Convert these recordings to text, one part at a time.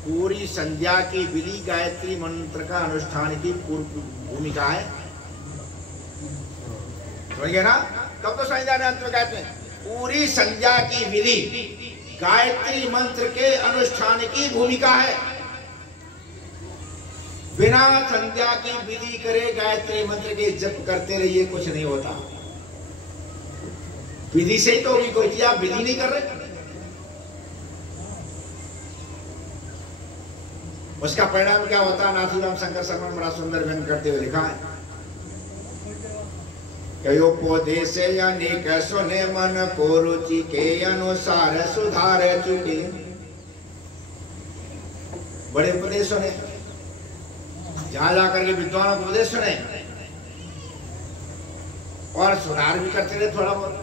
पूरी संध्या की विधि गायत्री मंत्र का अनुष्ठान की पूर्व भूमिका है। समझिए ना? तब तो संध्या ने अंत में कहते हैं पूरी संध्या की विधि गायत्री मंत्र के अनुष्ठान की भूमिका है। बिना संध्या की विधि करे गायत्री मंत्र के जप करते रहिए, कुछ नहीं होता। विधि से ही तो होगी कोई चीज, आप विधि नहीं कर रहे। उसका परिणाम क्या होता है? नाथूराम शंकर शर्मा बड़ा सुंदर व्यंग करते हुए लिखा है, उपदेश अनेक सुने मन को रुचि के अनुसार सुधार चुके। बड़े उपदेश सुने, जहां जाकर के विद्वानों को उपदेश सुने और सुधार भी करते रहे थोड़ा बहुत।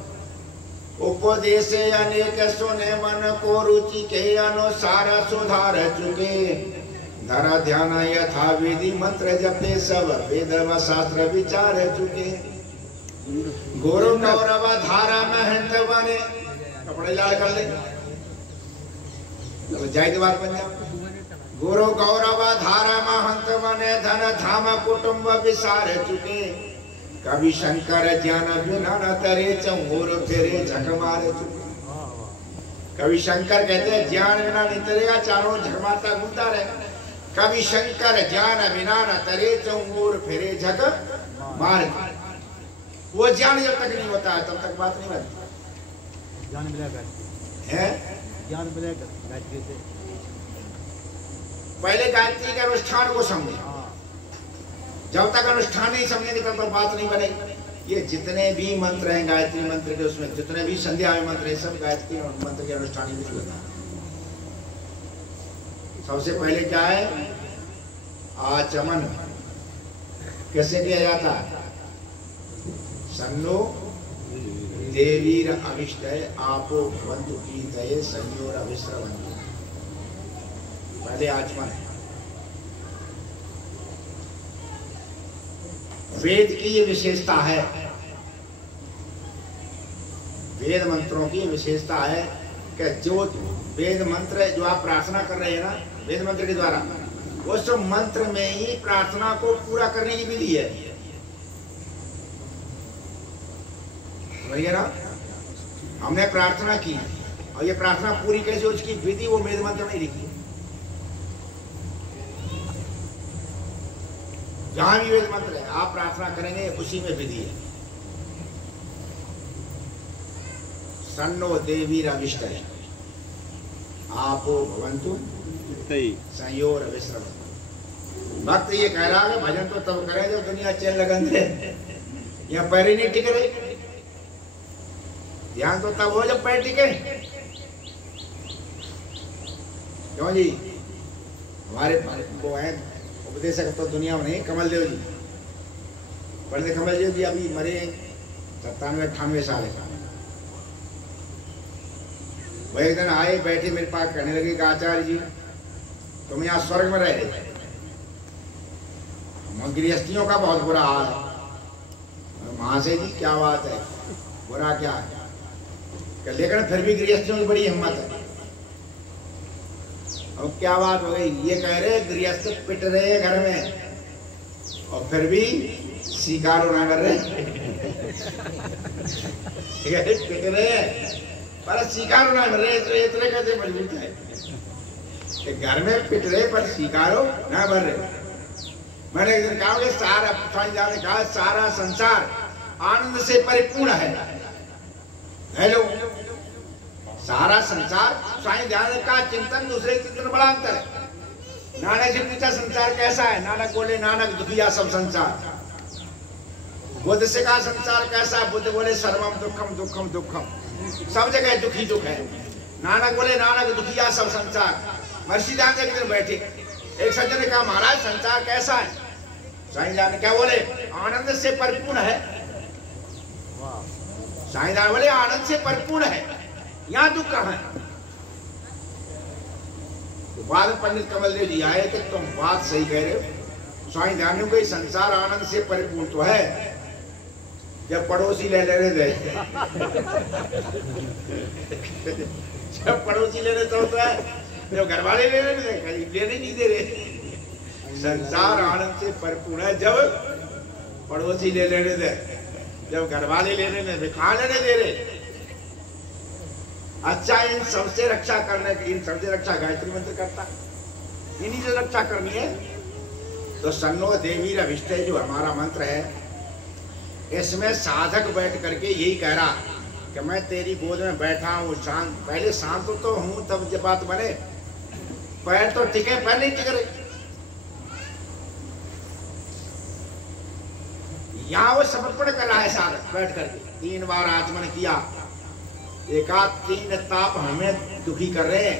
उपदेश अनेक सुने मन को रुचि के अनुसार सुधार चुके। धरा ध्यान यथा विधि मंत्र जपे सब वेद व शास्त्र विचार चुके। गुरु गौरव धारा महंत बने। कपड़े लाल कर ले, जाए के बाद बन जाओ। गुरु गौरव धारा महंत बने धन धाम कुटुंब विसार चुके। कवि शंकर ज्ञान बिना न तरे चंगोर फेरे झक मारे चुके। कवि शंकर कहते हैं ज्ञान बिना नहीं तरेगा, चारों झक मारता घूमता रहेगा। कवि शंकर ज्ञान बिना न तरे चंगोर फेरे झक मारे। वो ज्ञान जब तक नहीं होता है तब तक बात नहीं बनती। ज्ञान मिलेगा है, ज्ञान मिलेगा गायत्री से। पहले गायत्री के अनुष्ठान को समझे। जब तक अनुष्ठान नहीं समझेंगे तब तक बात नहीं बनेगी। ये जितने भी मंत्र हैं गायत्री मंत्र के, उसमें जितने भी संध्या में मंत्र है सब गायत्री मंत्र के अनुष्ठान ही होता है। सबसे पहले क्या है? आचमन कैसे किया जाता है? सन्नो देवीर अभिष्टय आपो भवन्तु कीर्तये संयोर अभिश्रवन्तु। पहले आचमन है। वेद की ये विशेषता है, वेद मंत्रों की विशेषता है कि जो वेद मंत्र जो आप प्रार्थना कर रहे हैं ना वेद मंत्र के द्वारा, उस मंत्र में ही प्रार्थना को पूरा करने की विधि है। समझिए ना? हमने प्रार्थना की और ये प्रार्थना पूरी कैसे, उसकी विधि वो वेद मंत्र में लिखी है। जहां भी वेद मंत्र है आप प्रार्थना करेंगे उसी में विधि है। सन्नो देवीर अभिष्टय आपो भवन्तु संयोर अभिश्रवन्तु। भक्त ये कह रहा है भजन तो तब करें जब दुनिया चल लगन दे, या पैर ही नहीं टिक रहे। ध्यान तो तब हो जब पैर टिके। क्यों जी? हमारे वो है उपदेशक तो दुनिया में नहीं, कमल देव जी, पंडित कमल देव जी अभी मरे 97-98 साल है। वो एक दिन आए बैठे मेरे पास, कहने लगे कि आचार्य जी तुम यहाँ स्वर्ग में रहे, गृहस्थियों का बहुत बुरा हाल है। महाशय जी क्या बात है, बुरा क्या है? लेकिन फिर भी गृहस्थियों की बड़ी हिम्मत है। और क्या बात हो गई? ये कह रहे गृहस्थ पिट रहे हैं घर में और फिर भी स्वीकार ना कर रहे। पिट रहे हैं पर स्वीकार ना कर रहे, तो इतने कैसे मजबूत है कि घर में पिट रहे पर स्वीकारो ना कर रहे। मैंने एक दिन कहा कि सारा स्वामी ने कहा सारा संसार आनंद से परिपूर्ण है। हेलो, सारा संसार स्वामी ध्यान का चिंतन दूसरे चिंतन बड़ा अंतर है। नानक जी पूछा संसार कैसा है? नानक बोले नानक दुखिया सब संसार। बुद्ध से कहा संसार कैसा? बुद्ध बोले सर्वम दुखम दुखम दुखम, सब जगह दुखी दुख है। नानक बोले नानक दुखिया सब संसार। महर्षि ध्यान एक दिन बैठे, एक सज्जन ने कहा महाराज संसार कैसा है? स्वामी ध्यान क्या बोले? आनंद से परिपूर्ण है। स्वामी ध्यान बोले आनंद से परिपूर्ण है, यहाँ दुख कहाँ है? तो बाद में पंडित कमल देव जी आए कि तुम बात सही कह रहे हो। स्वामी ध्यान को संसार आनंद से परिपूर्ण तो है जब पड़ोसी ले रहे थे। जब पड़ोसी ले रहे तो है जब घर वाले ले रहे थे लेने नहीं दे रहे। संसार आनंद से भरपूर है जब पड़ोसी ले लेने दे, जब घर वाले ले लेने दे, कहाँ लेने दे रहे। अच्छा, इन सबसे रक्षा करने की, इन सबसे रक्षा गायत्री मंत्र करता, इन्हीं से रक्षा करनी है। तो सन्नो देवी रविष्टे जो हमारा मंत्र है, इसमें साधक बैठ करके यही कह रहा कि मैं तेरी गोद में बैठा हूँ, शांत, पहले शांत तो हूँ तब जब बात बने। पैर तो टिके, पैर नहीं टिक रहे। यहाँ वो समर्पण कर रहा है साधक बैठ करके, 3 बार आचमन किया। एकाध 3 ताप हमें दुखी कर रहे हैं,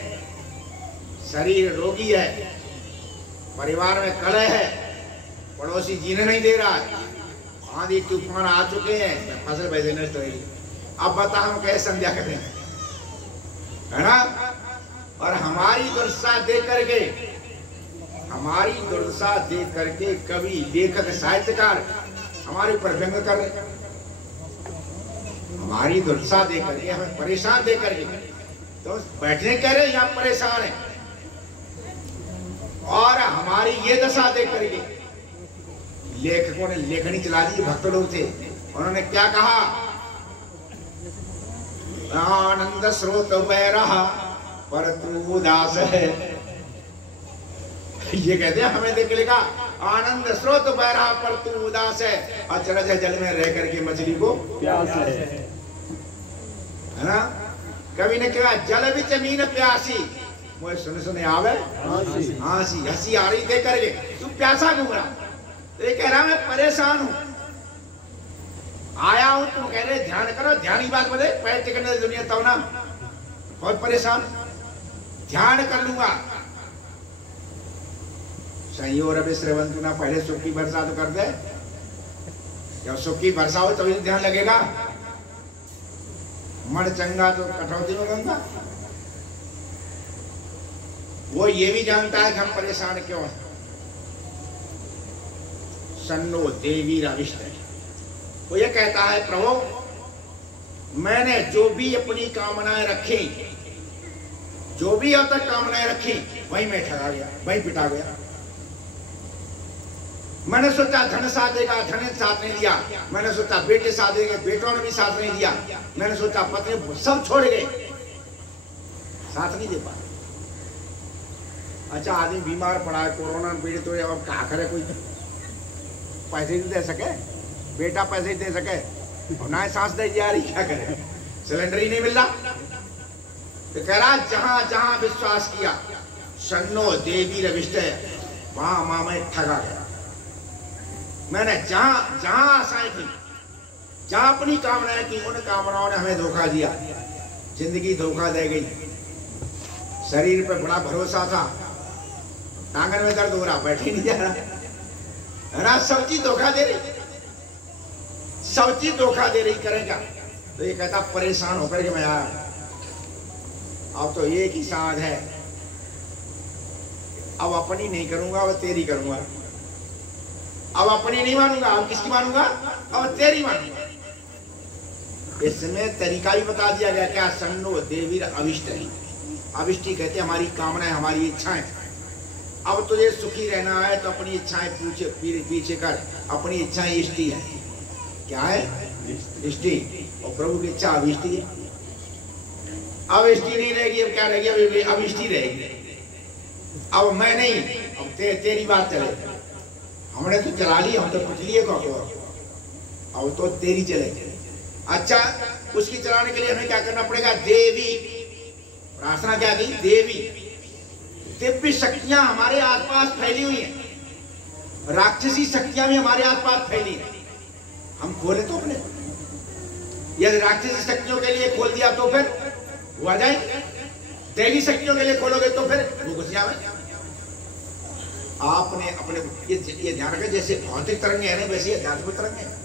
शरीर रोगी है, परिवार में कलह है, पड़ोसी जीने नहीं दे रहा है, आंधी तूफान आ चुके हैं, फसल वैसे नष्ट होगी। अब बता हम कैसे संध्या करें, है ना। और हमारी दुर्दशा देख करके, हमारी दुर्दशा देख करके कवि, लेखक, साहित्यकार हमारे ऊपर व्यंग कर रहे, हमारी दुर्दशा देख करके, हमें परेशान देख करके, तो बैठने कह रहे यहाँ परेशान है। और हमारी ये दशा देख करके लेखकों ने लेखनी चला दी। भक्त लोग थे, उन्होंने क्या कहा, आनंद स्रोत बह रहा पर तू उदास है। ये कहते हैं हमें देख लेगा, आनंद स्रोत बह रहा पर तू उदास है, अचरज जल में रह करके मछली को प्यास है ना। कवि ने कहा जल भी जमीन प्यासी, मुझे सुन सुने आवे हंसी, हंसी आ रही देख करके, तू प्यासा घूम रहा। तो ये कह रहा मैं परेशान हूं, आया हूं, तुम कह रहे ध्यान करो, ध्यान की बात बोले, पैर टिकने दे दुनिया तब ना, बहुत परेशान, ध्यान कर लूंगा। सही और अभी श्रवंतु ना, पहले सुख की वर्षा तो कर दे, जब सुख की वर्षा हो तभी ध्यान लगेगा। मन चंगा तो कटौती में गंगा। वो ये भी जानता है कि हम परेशान क्यों हैं। सन्नो देवी रविष्ट, वो ये कहता है प्रभु मैंने जो भी अपनी कामनाएं रखी, जो भी अब तक कामनाएं रखी, वहीं मैं ठगा गया, वहीं पिटा गया। मैंने सोचा धन साथ देगा, धन ने साथ नहीं दिया। मैंने सोचा बेटे साथ देंगे, बेटों ने भी साथ नहीं दिया। मैंने सोचा पत्नी, सब छोड़ गए, साथ नहीं दे पाए। अच्छा, आदमी बीमार पड़ा है, कोरोना में पीड़ित हो, अब क्या करे, कोई पैसे नहीं दे सके, बेटा पैसे दे सके, और ना सांस दे जा रही, क्या करे, सिलेंडर ही नहीं मिल रहा। तो कह रहा जहां जहां विश्वास किया, सन्नो देवी रविष्ट, वहां मां में ठगा गया। मैंने जहां जहां आशाएं थी, जहां अपनी कामनाएं की, उन कामनाओं ने हमें धोखा दिया, जिंदगी धोखा दे गई। शरीर पे बड़ा भरोसा था, टांगन में दर्द हो रहा, बैठे नहीं जा रहा, है ना। सब चीज धोखा दे रही, सब चीज धोखा दे रही, करेगा। तो ये कहता परेशान होकर के मैं आया, अब तो एक ही साध है, अब अपनी नहीं करूंगा, अब तेरी करूंगा। अब अपनी नहीं मानूंगा, अब किसकी मानूंगा, अब तेरी मानूंगा। इसमें तरीका भी बता दिया गया, क्या सन्नो देवी अविष्टि, अविष्टि कहते हमारी कामनाएं, हमारी इच्छाएं। अब तुझे सुखी रहना है तो अपनी इच्छाएं पीछे कर, अपनी इच्छाएं इष्टि है। क्या है, इष्टि, और प्रभु की इच्छा अविष्टि है। अब इष्टि नहीं रहेगी, अब क्या रहेगी, अब अविष्टि रहेगी। अब मैं नहीं, अब तेरी बात चले, हमने तो चला ली, हम तो पूछ लिए को, अब तो तेरी चले। अच्छा, उसकी चलाने के लिए हमें क्या करना पड़ेगा, देवी, प्रार्थना क्या की, देवी। दिव्य शक्तियां हमारे आसपास फैली हुई हैं, राक्षसी शक्तियां भी हमारे आसपास फैली हैं। हम खोले तो अपने, यदि राक्षसी शक्तियों के लिए खोल दिया तो फिर वो आ जाएंगे, देवी शक्तियों के लिए खोलोगे तो फिर वो घुस जाएंगे। आपने अपने ये ध्यान रखें, जैसे भौतिक तरंगे हैं वैसे आध्यात्मिक तरंगे हैं।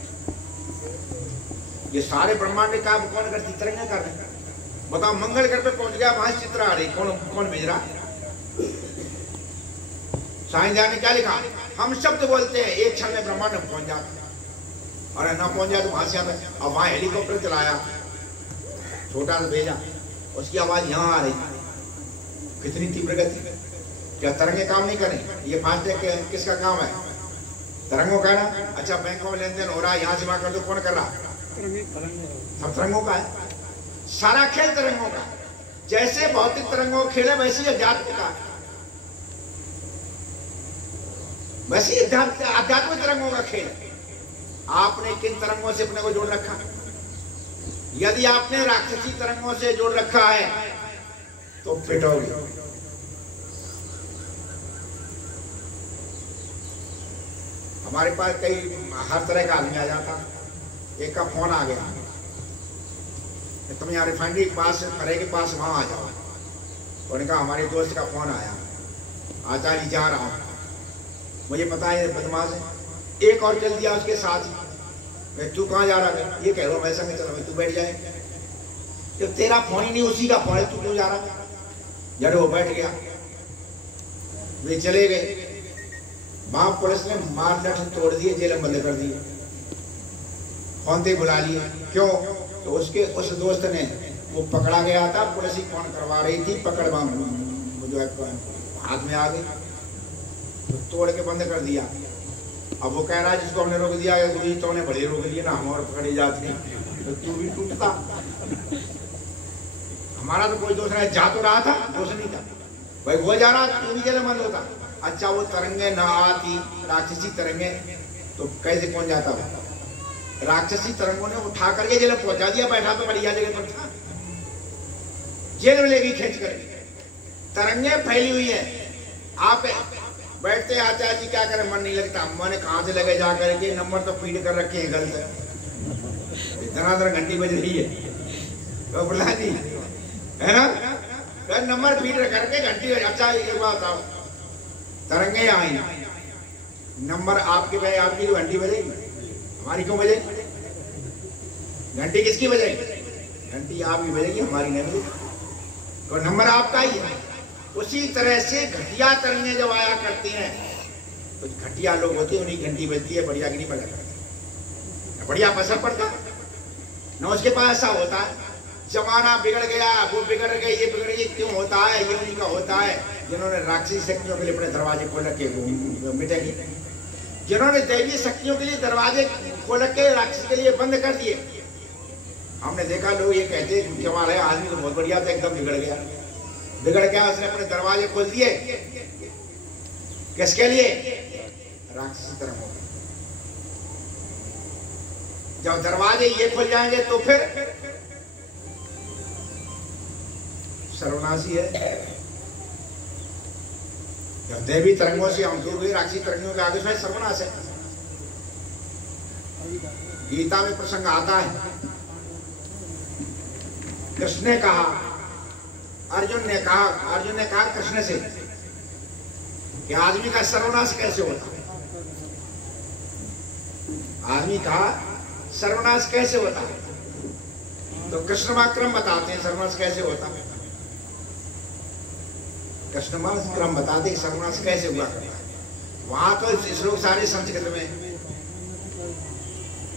ये सारे ब्रह्मांड का कौन करती तरंगे कर रहे हैं। बताओ, मंगल ग्रह पे पहुंच गया, वहां चित्र आ रही, कौन भेज रहा। साइंसदान ने क्या लिखा, हम शब्द बोलते हैं, एक क्षण में ब्रह्मांड में पहुंच जाता है, और ना पहुंच जाए तो वहां से आता है। अब वहां हेलीकॉप्टर चलाया, छोटा सा भेजा, उसकी आवाज यहाँ आ रही, कितनी तीव्र गति, क्या तरंगे काम नहीं करें? ये फास्टैग किसका काम है? तरंगों का ना। अच्छा, बैंकों में लेन देन हो रहा है, यहाँ जमा कर दो, कौन कर रहा? सब तरंगों का है। सारा खेल तरंगों का। जैसे भौतिक तरंगों का खेल है, वैसे ही अध्यात्म का, वैसे ही आध्यात्मिक तरंगों का खेल है। आपने किन तरंगों से अपने को जोड़ रखा? यदि आपने राक्षसी तरंगों से जोड़ रखा है तो पिटोगे। हमारे पास कई हर तरह का आदमी आ जाता। एक का फोन आ गया, तुम यहाँ रिफाइनरी के पास, फरे के पास, वहां आ जाओ। उन्होंने कहा हमारे दोस्त का फोन आया, आचार्य जा रहा हूं, मुझे पता है बदमाश है। एक और चल दिया उसके साथ ही। मैं, तू कहाँ जा रहा है? ये कह रहा हूँ मैं संग चला। तू बैठ जाए, जब तेरा फोन ही नहीं उसी का फोन है, तू क्यों जा रहा? जब वो बैठ गया, वे चले गए। वहां पुलिस ने मार नट तोड़ दिए, जेल में बंद कर दिए, फोन से बुला लिए। क्यों? तो उसके उस दोस्त ने, वो पकड़ा गया था, पुलिस ही फोन करवा रही थी, पकड़ जो है हाथ में आ गई, तो तोड़ के बंद कर दिया। अब वो कह रहा है जिसको हमने रोक दिया, गुरु जी तो ने बड़े रोक दिए ना, हम और पकड़े जाते हैं, तो तू भी टूटता। हमारा तो कोई दोस्त नहीं, जा तो रहा था, दोस्त नहीं था भाई, वो जा रहा, तू भी जेल बंद होता। अच्छा, वो तरंगे ना आती, राक्षसी तरंगे, तो कैसे पहुंच जाता वो? राक्षसी तरंगों ने उठा करके जेल पहुंचा दिया। बैठा तो बढ़िया जगह पर था, जेल में लेगी खींच कर। तरंगे फैली हुई है। आप बैठते आचार्य जी क्या करें, मन नहीं लगता। मन कहां से लगे जा करके, नंबर तो फीड कर रखे हैं गलत, इतना घंटी बज रही है तो प्रहलाद जी, है ना, नंबर फीड करके घंटी। अच्छा, एक बात बताओ, तरंगे आई, नंबर आपके भाई, आपकी जो घंटी बजेगी, हमारी क्यों बजेगी? घंटी किसकी बजेगी? घंटी आपकी बजेगी, हमारी नहीं बजेगी। तो नंबर आपका ही है। उसी तरह से घटिया तरंगे जब आया करती हैं, तो घटिया लोग होते हैं, उन्हीं घंटी बजती है, बढ़िया की नहीं बजा, बढ़िया असर पड़ता न उसके पास। ऐसा होता है, जमाना बिगड़ गया, वो बिगड़ गए, ये बिगड़ गए, क्यों होता है? ये उन्हीं का होता है जिन्होंने राक्षसी शक्तियों के लिए अपने दरवाजे खोल रखे, वो मिटेगी। जिन्होंने दैवीय शक्तियों के लिए दरवाजे खोल के राक्षस के लिए बंद कर दिए। हमने देखा लोग ये कहते हैं कि हमारा आदमी तो बहुत बढ़िया था, एकदम बिगड़ गया। बिगड़ गया, उसने अपने दरवाजे खोल दिए, किसके लिए? राक्षसी तरह। जब दरवाजे ये खुल जाएंगे तो फिर सर्वनाशी है। जब देवी तरंगों से हम दूर हुए, राक्षसी तरंगों के आगे से सर्वनाश है। गीता में प्रसंग आता है, कृष्ण ने कहा, अर्जुन ने कहा कृष्ण से कि आदमी का सर्वनाश कैसे होता है? आदमी का सर्वनाश कैसे होता है? तो कृष्ण क्रम बताते हैं सर्वनाश कैसे होता है। कृष्ण क्रम बताते हैं सर्वनाश कैसे हुआ करता है। वहां तो श्लोक सारे संस्कृत में,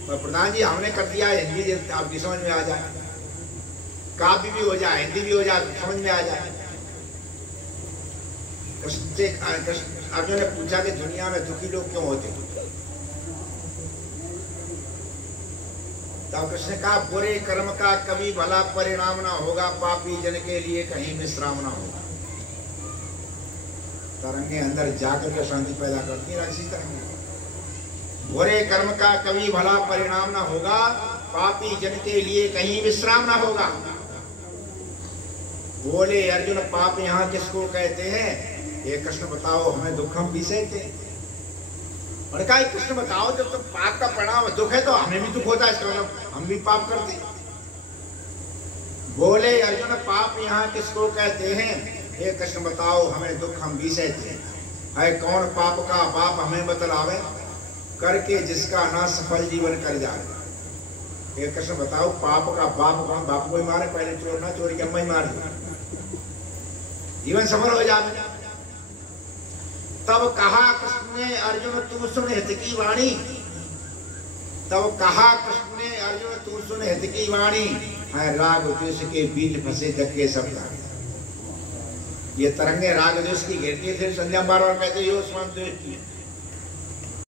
प्रधान जी हमने कर दिया हिंदी, आपकी समझ में आ जाए, काव्य भी हो जाए, हिंदी भी हो जाए, समझ में आ जाए। अर्जुन ने पूछा कि दुनिया में दुखी लोग क्यों होते? तब कृष्ण ने कहा बुरे कर्म का कभी भला परिणाम ना होगा, पापी जन के लिए कहीं विश्राम ना होगा। तरंगे अंदर जाकर के शांति पैदा करती है राक्षसी तरंगे। बुरे कर्म का कभी भला परिणाम ना होगा, पापी जन के लिए कहीं विश्राम ना होगा। बोले अर्जुन पाप यहाँ किसको कहते हैं? ये कृष्ण बताओ हमें, दुख हम भी सहते। और कहा कृष्ण बताओ, जब तो पाप का परिणाम दुख है तो हमें भी दुख होता है, इसका मतलब हम भी पाप करते। बोले अर्जुन पाप यहाँ किसको कहते हैं? ये कृष्ण बताओ हमें, दुख हम भी सहते हैं। है कौन पाप का बाप हमें बतलावे, करके जिसका ना सफल जीवन कर जाए। ये कृष्ण बताओ पाप का बाप कौन? बाप को ही मारे, पहले चोर ना चोरी के अम्मा ही मार दी, जीवन सफल हो जाए। तब कहा कृष्ण ने अर्जुन तू सुन हित की वाणी, तब कहा कृष्ण ने अर्जुन तू सुन हित की वाणी, है राग द्वेष के बीच फंसे धक्के सब ये तरंगे राग द्वेष की घेरती है, फिर संध्या बार बार कहते यो स्वाम द्वेष की है।